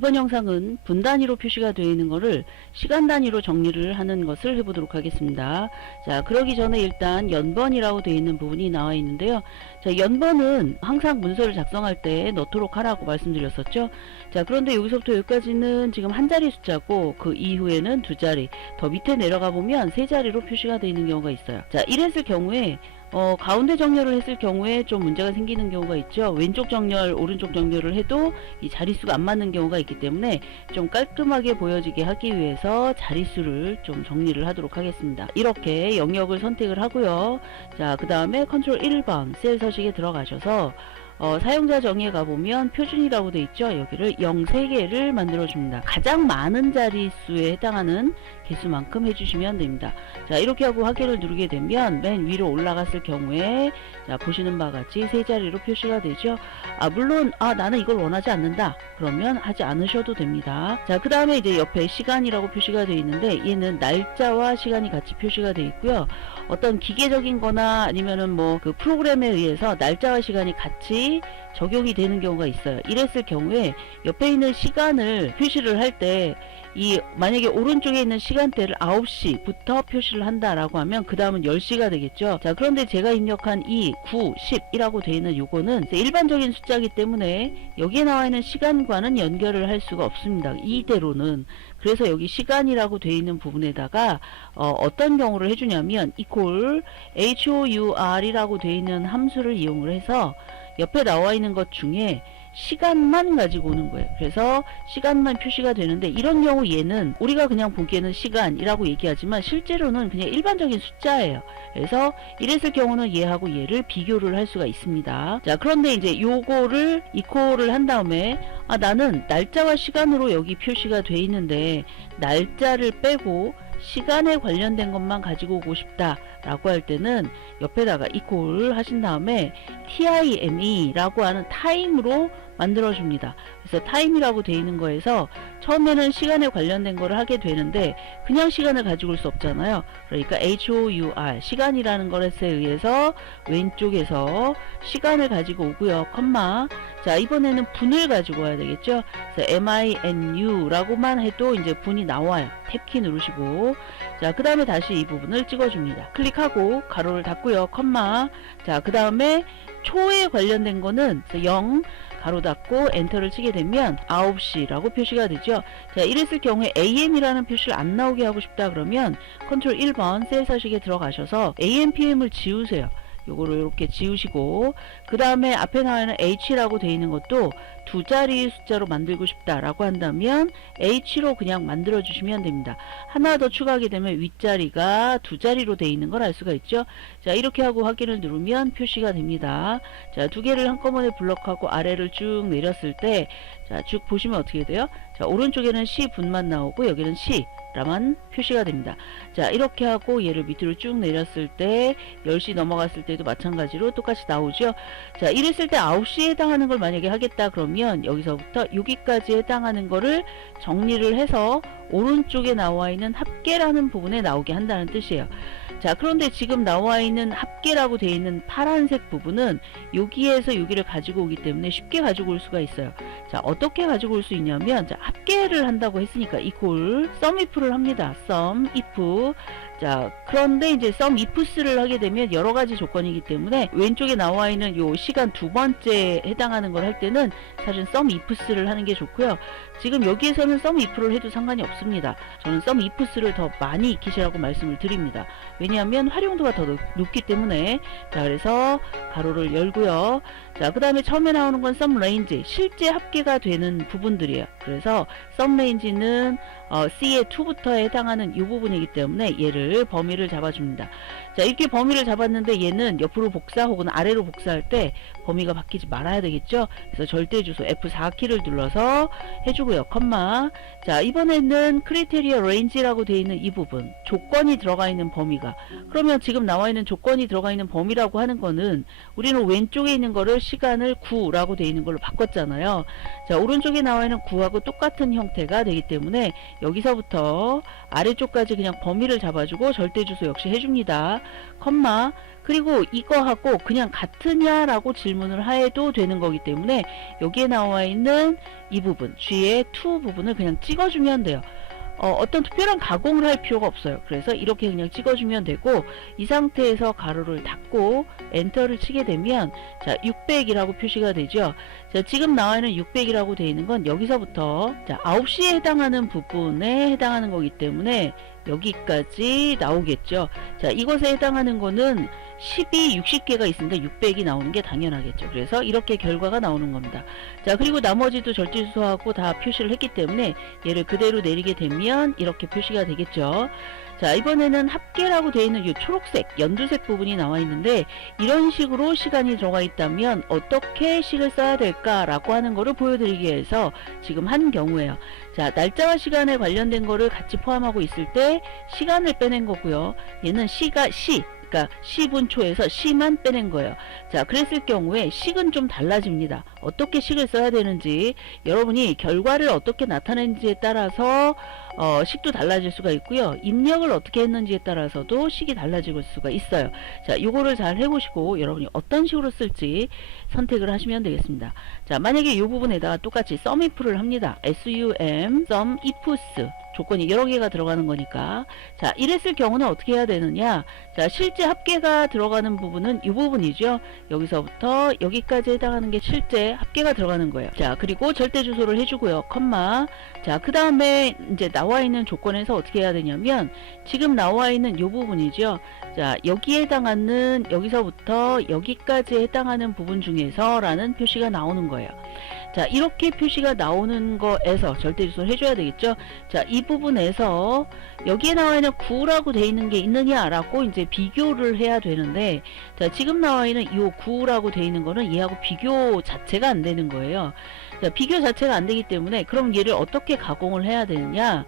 이번 영상은 분 단위로 표시가 되어 있는 것을 시간 단위로 정리를 하는 것을 해보도록 하겠습니다. 자, 그러기 전에 일단 연번이라고 되어 있는 부분이 나와 있는데요. 자, 연번은 항상 문서를 작성할 때 넣도록 하라고 말씀드렸었죠. 자, 그런데 여기서부터 여기까지는 지금 한 자리 숫자고 그 이후에는 두 자리, 더 밑에 내려가 보면 세 자리로 표시가 되어 있는 경우가 있어요. 자, 이랬을 경우에 가운데 정렬을 했을 경우에 좀 문제가 생기는 경우가 있죠. 왼쪽 정렬, 오른쪽 정렬을 해도 이 자릿수가 안 맞는 경우가 있기 때문에 좀 깔끔하게 보여지게 하기 위해서 자릿수를 좀 정리를 하도록 하겠습니다. 이렇게 영역을 선택을 하고요. 자, 그 다음에 컨트롤 1번 셀 서식에 들어가셔서 사용자 정의에 가보면 표준이라고 되어 있죠. 여기를 03개를 만들어줍니다. 가장 많은 자릿수에 해당하는 개수만큼 해주시면 됩니다. 자, 이렇게 하고 확인을 누르게 되면 맨 위로 올라갔을 경우에 자, 보시는 바와 같이 세 자리로 표시가 되죠. 물론 나는 이걸 원하지 않는다 그러면 하지 않으셔도 됩니다. 자, 그 다음에 이제 옆에 시간이라고 표시가 되어 있는데 얘는 날짜와 시간이 같이 표시가 되어 있고요. 어떤 기계적인 거나 아니면은 뭐 그 프로그램에 의해서 날짜와 시간이 같이 적용이 되는 경우가 있어요. 이랬을 경우에 옆에 있는 시간을 표시를 할 때 만약에 오른쪽에 있는 시간대를 9시부터 표시를 한다라고 하면 그 다음은 10시가 되겠죠. 자, 그런데 제가 입력한 2, 9, 10이라고 되어 있는 요거는 일반적인 숫자이기 때문에 여기에 나와 있는 시간과는 연결을 할 수가 없습니다. 이대로는. 그래서 여기 시간이라고 되어 있는 부분에다가 어떤 경우를 해주냐면 equal HOUR이라고 되어 있는 함수를 이용을 해서 옆에 나와 있는 것 중에 시간만 가지고 오는 거예요. 그래서 시간만 표시가 되는데 이런 경우 얘는 우리가 그냥 보기에는 시간이라고 얘기하지만 실제로는 그냥 일반적인 숫자예요. 그래서 이랬을 경우는 얘하고 얘를 비교를 할 수가 있습니다. 자, 그런데 이제 요거를 이퀄을 한 다음에 나는 날짜와 시간으로 여기 표시가 돼 있는데 날짜를 빼고 시간에 관련된 것만 가지고 오고 싶다 라고 할 때는 옆에다가 equal 하신 다음에 time 라고 하는 타임으로 만들어 줍니다. 그래서 타임이라고 되어 있는 거에서 처음에는 시간에 관련된 거를 하게 되는데 그냥 시간을 가지고 올 수 없잖아요. 그러니까 HOUR 시간이라는 것에 의해서 왼쪽에서 시간을 가지고 오고요. 컴마. 자, 이번에는 분을 가지고 와야 되겠죠. 그래서 MINU 라고만 해도 이제 분이 나와요. 탭키 누르시고 자, 그 다음에 다시 이 부분을 찍어줍니다. 클릭하고 가로를 닫고요. 컴마. 자, 그 다음에 초에 관련된 거는 0 가로 닫고 엔터를 치게 되면 9시라고 표시가 되죠. 자, 이랬을 경우에 AM이라는 표시를 안 나오게 하고 싶다 그러면 컨트롤 1번 셀 서식에 들어가셔서 AM, PM을 지우세요. 요거를 이렇게 지우시고 그 다음에 앞에 나와 있는 H라고 되어 있는 것도 두 자리 숫자로 만들고 싶다라고 한다면 H로 그냥 만들어 주시면 됩니다. 하나 더 추가하게 되면 윗자리가 두 자리로 되어 있는 걸 알 수가 있죠. 자, 이렇게 하고 확인을 누르면 표시가 됩니다. 자, 두 개를 한꺼번에 블럭하고 아래를 쭉 내렸을 때 자, 쭉 보시면 어떻게 돼요? 자, 오른쪽에는 C분만 나오고 여기는 C 라만 표시가 됩니다. 자, 이렇게 하고 얘를 밑으로 쭉 내렸을 때 10시 넘어갔을 때도 마찬가지로 똑같이 나오죠. 자, 이랬을 때 9시에 해당하는 걸 만약에 하겠다 그러면 여기서부터 여기까지 해당하는 거를 정리를 해서 오른쪽에 나와 있는 합계라는 부분에 나오게 한다는 뜻이에요. 자, 그런데 지금 나와 있는 합계라고 되어 있는 파란색 부분은 여기에서 여기를 가지고 오기 때문에 쉽게 가지고 올 수가 있어요. 자, 어떻게 가지고 올 수 있냐면 자, 합계를 한다고 했으니까 equal sum if를 합니다. sum if. 자, 그런데 이제 sum ifs를 하게 되면 여러 가지 조건이기 때문에 왼쪽에 나와 있는 요 시간 두 번째 해당하는 걸 할 때는 사실 sum ifs를 하는 게 좋고요. 지금 여기에서는 sum if를 해도 상관이 없습니다. 저는 sum ifs를 더 많이 익히시라고 말씀을 드립니다. 왜냐하면 활용도가 더 높기 때문에. 자, 그래서 가로를 열고요. 자, 그 다음에 처음에 나오는 건 sum range, 실제 합계가 되는 부분들이에요. 그래서 sum range는 C의 2부터에 해당하는 이 부분이기 때문에 얘를 범위를 잡아줍니다. 자, 이렇게 범위를 잡았는데 얘는 옆으로 복사 혹은 아래로 복사할 때 범위가 바뀌지 말아야 되겠죠. 그래서 절대주소 F4키를 눌러서 해주고요. 컴마. 자, 이번에는 크리테리아 레인지라고 되어 있는 이 부분, 조건이 들어가 있는 범위가, 그러면 지금 나와 있는 조건이 들어가 있는 범위라고 하는 거는 우리는 왼쪽에 있는 거를 시간을 9라고 되어 있는 걸로 바꿨잖아요. 자, 오른쪽에 나와 있는 9하고 똑같은 형태가 되기 때문에 여기서부터 아래쪽까지 그냥 범위를 잡아주고 절대주소 역시 해줍니다. 컴마, 그리고 이거하고 그냥 같으냐라고 질문을 해도 되는 거기 때문에 여기에 나와 있는 이 부분, G의 to 부분을 그냥 찍어주면 돼요. 어떤 특별한 가공을 할 필요가 없어요. 그래서 이렇게 그냥 찍어주면 되고, 이 상태에서 가로를 닫고 엔터를 치게 되면 자 600이라고 표시가 되죠. 자, 지금 나와 있는 600이라고 되어 있는 건 여기서부터 자 9시에 해당하는 부분에 해당하는 거기 때문에 여기까지 나오겠죠. 자, 이것에 해당하는 거는 12, 60개가 있으니까 600이 나오는 게 당연하겠죠. 그래서 이렇게 결과가 나오는 겁니다. 자, 그리고 나머지도 절대주소하고 다 표시를 했기 때문에 얘를 그대로 내리게 되면 이렇게 표시가 되겠죠. 자, 이번에는 합계라고 되어 있는 이 초록색, 연두색 부분이 나와 있는데 이런 식으로 시간이 들어가 있다면 어떻게 식을 써야 될까라고 하는 거를 보여드리기 위해서 지금 한 경우에요. 자, 날짜와 시간에 관련된 거를 같이 포함하고 있을 때 시간을 빼낸 거고요. 얘는 시가 시, 그러니까 시분초에서 시만 빼낸 거예요. 자, 그랬을 경우에 식은 좀 달라집니다. 어떻게 식을 써야 되는지, 여러분이 결과를 어떻게 나타내는지에 따라서 식도 달라질 수가 있고요. 입력을 어떻게 했는지에 따라서도 식이 달라질 수가 있어요. 자, 요거를 잘 해보시고 여러분이 어떤 식으로 쓸지 선택을 하시면 되겠습니다. 자, 만약에 이 부분에다가 똑같이 SUMIF를 합니다. SUM, SUM, IFs 조건이 여러 개가 들어가는 거니까. 자, 이랬을 경우는 어떻게 해야 되느냐. 자, 실제 합계가 들어가는 부분은 이 부분이죠. 여기서부터 여기까지 해당하는 게 실제 합계가 들어가는 거예요. 자, 그리고 절대 주소를 해주고요. 컴마. 자, 그 다음에 이제 나와 있는 조건에서 어떻게 해야 되냐면 지금 나와 있는 이 부분이죠. 자, 여기에 해당하는 여기서부터 여기까지 해당하는 부분 중에서 라는 표시가 나오는 거예요. 자, 이렇게 표시가 나오는 거에서 절대 주소를 해줘야 되겠죠. 자, 이 부분에서 여기에 나와 있는 9라고 되어 있는 게 있느냐라고 이제 비교를 해야 되는데, 자, 지금 나와 있는 이 9라고 되어 있는 거는 얘하고 비교 자체가 안 되는 거예요. 자, 비교 자체가 안 되기 때문에 그럼 얘를 어떻게 가공을 해야 되느냐.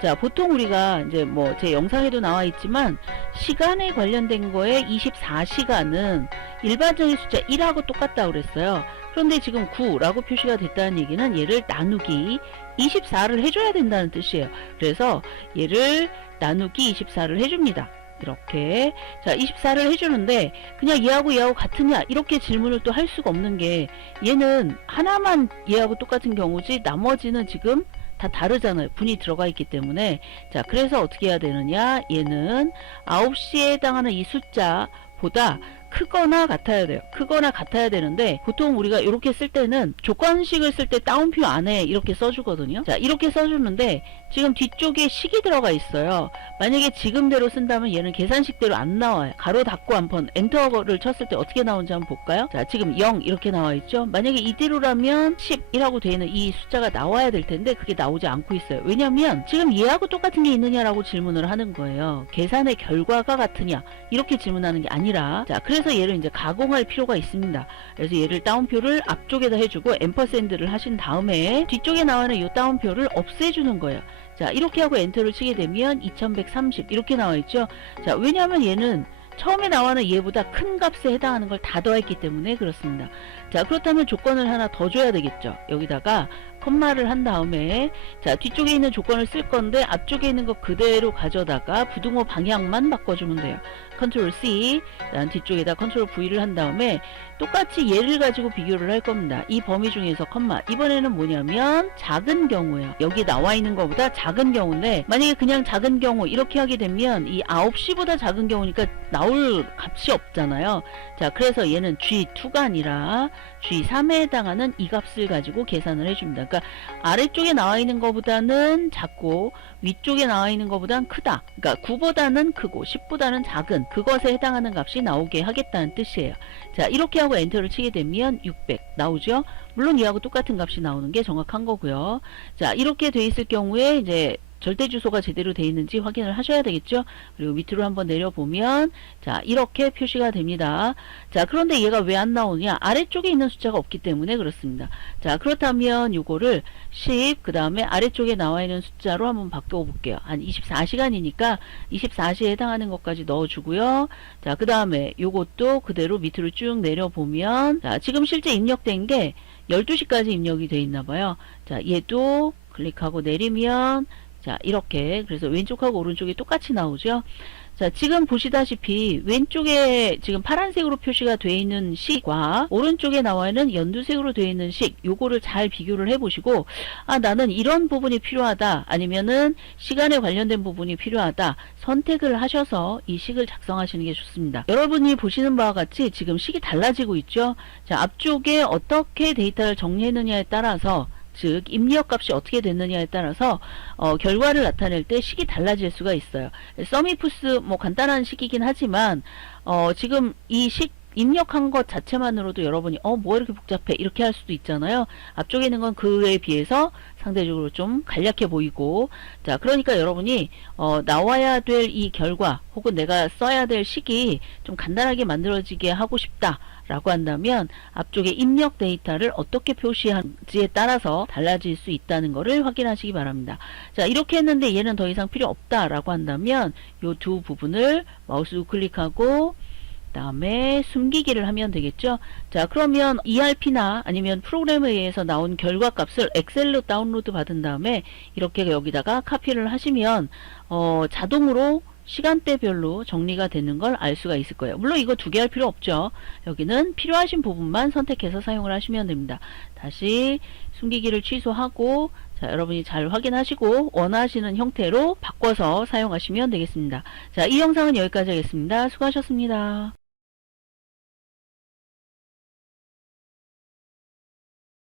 자, 보통 우리가 이제 뭐 제 영상에도 나와 있지만 시간에 관련된 거에 24시간은 일반적인 숫자 1하고 똑같다고 그랬어요. 그런데 지금 9라고 표시가 됐다는 얘기는 얘를 나누기 24를 해줘야 된다는 뜻이에요. 그래서 얘를 나누기 24를 해줍니다. 이렇게. 자, 24를 해주는데 그냥 얘하고 같으냐 이렇게 질문을 또 할 수가 없는 게 얘는 하나만 얘하고 똑같은 경우지 나머지는 지금 다 다르잖아요. 분이 들어가 있기 때문에. 자, 그래서 어떻게 해야 되느냐. 얘는 9시에 해당하는 이 숫자보다 크거나 같아야 돼요. 크거나 같아야 되는데 보통 우리가 이렇게 쓸 때는 조건식을 쓸 때 따옴표 안에 이렇게 써주거든요. 자, 이렇게 써주는데 지금 뒤쪽에 식이 들어가 있어요. 만약에 지금대로 쓴다면 얘는 계산식대로 안 나와요. 가로 닫고 한번 엔터를 쳤을 때 어떻게 나오는지 한번 볼까요? 자, 지금 0 이렇게 나와 있죠. 만약에 이대로라면 11하고 되어 있는 이 숫자가 나와야 될 텐데 그게 나오지 않고 있어요. 왜냐면 지금 얘하고 똑같은 게 있느냐라고 질문을 하는 거예요. 계산의 결과가 같으냐 이렇게 질문하는 게 아니라. 자, 그래서 얘를 이제 가공할 필요가 있습니다. 그래서 얘를 따옴표를 앞쪽에다 해주고 앰퍼샌드를 하신 다음에 뒤쪽에 나와있는 이 따옴표를 없애주는 거예요. 자, 이렇게 하고 엔터를 치게 되면 2130 이렇게 나와있죠. 자, 왜냐하면 얘는 처음에 나와는 얘보다 큰 값에 해당하는 걸 다 더했기 때문에 그렇습니다. 자, 그렇다면 조건을 하나 더 줘야 되겠죠. 여기다가 컴마를 한 다음에 자, 뒤쪽에 있는 조건을 쓸 건데 앞쪽에 있는 거 그대로 가져다가 부등호 방향만 바꿔주면 돼요. 컨트롤 C, 뒤쪽에다 컨트롤 V를 한 다음에 똑같이 얘를 가지고 비교를 할 겁니다. 이 범위 중에서 컴마. 이번에는 뭐냐면 작은 경우예요. 여기 나와 있는 것보다 작은 경우인데 만약에 그냥 작은 경우 이렇게 하게 되면 이 9시보다 작은 경우니까 나올 값이 없잖아요. 자, 그래서 얘는 G2가 아니라 G3에 해당하는 이 값을 가지고 계산을 해줍니다. 그러니까 아래쪽에 나와 있는 것보다는 작고 위쪽에 나와 있는 것보다는 크다. 그러니까 9보다는 크고 10보다는 작은 그것에 해당하는 값이 나오게 하겠다는 뜻이에요. 자, 이렇게 하고 엔터를 치게 되면 600 나오죠. 물론 얘하고 똑같은 값이 나오는 게 정확한 거고요. 자, 이렇게 돼 있을 경우에 이제 절대 주소가 제대로 되어 있는지 확인을 하셔야 되겠죠. 그리고 밑으로 한번 내려보면 자, 이렇게 표시가 됩니다. 자, 그런데 얘가 왜 안 나오냐? 아래쪽에 있는 숫자가 없기 때문에 그렇습니다. 자, 그렇다면 요거를 10 그 다음에 아래쪽에 나와 있는 숫자로 한번 바꿔 볼게요. 한 24시간이니까 24시에 해당하는 것까지 넣어주고요. 자, 그 다음에 요것도 그대로 밑으로 쭉 내려보면 자, 지금 실제 입력된 게 12시까지 입력이 되어 있나봐요. 자, 얘도 클릭하고 내리면 자, 이렇게 그래서 왼쪽하고 오른쪽이 똑같이 나오죠. 자, 지금 보시다시피 왼쪽에 지금 파란색으로 표시가 되어 있는 식과 오른쪽에 나와 있는 연두색으로 되어 있는 식, 요거를 잘 비교를 해 보시고, 아, 나는 이런 부분이 필요하다, 아니면은 시간에 관련된 부분이 필요하다, 선택을 하셔서 이 식을 작성하시는 게 좋습니다. 여러분이 보시는 바와 같이 지금 식이 달라지고 있죠. 자, 앞쪽에 어떻게 데이터를 정리했느냐에 따라서, 즉 입력 값이 어떻게 됐느냐에 따라서 결과를 나타낼 때 식이 달라질 수가 있어요. 서미프스 뭐 간단한 식이긴 하지만 지금 이 식 입력한 것 자체만으로도 여러분이 뭐 이렇게 복잡해 이렇게 할 수도 있잖아요. 앞쪽에 있는 건 그에 비해서 상대적으로 좀 간략해 보이고, 자, 그러니까 여러분이 나와야 될 이 결과 혹은 내가 써야 될 식이 좀 간단하게 만들어지게 하고 싶다 라고 한다면 앞쪽에 입력 데이터를 어떻게 표시한지에 따라서 달라질 수 있다는 것을 확인하시기 바랍니다. 자, 이렇게 했는데 얘는 더 이상 필요 없다 라고 한다면 이 두 부분을 마우스 우클릭하고 다음에 숨기기를 하면 되겠죠. 자, 그러면 ERP나 아니면 프로그램에 의해서 나온 결과 값을 엑셀로 다운로드 받은 다음에 이렇게 여기다가 카피를 하시면 자동으로 시간대별로 정리가 되는 걸 알 수가 있을 거예요. 물론 이거 두 개 할 필요 없죠. 여기는 필요하신 부분만 선택해서 사용을 하시면 됩니다. 다시 숨기기를 취소하고, 자, 여러분이 잘 확인하시고 원하시는 형태로 바꿔서 사용하시면 되겠습니다. 자, 이 영상은 여기까지 하겠습니다. 수고하셨습니다.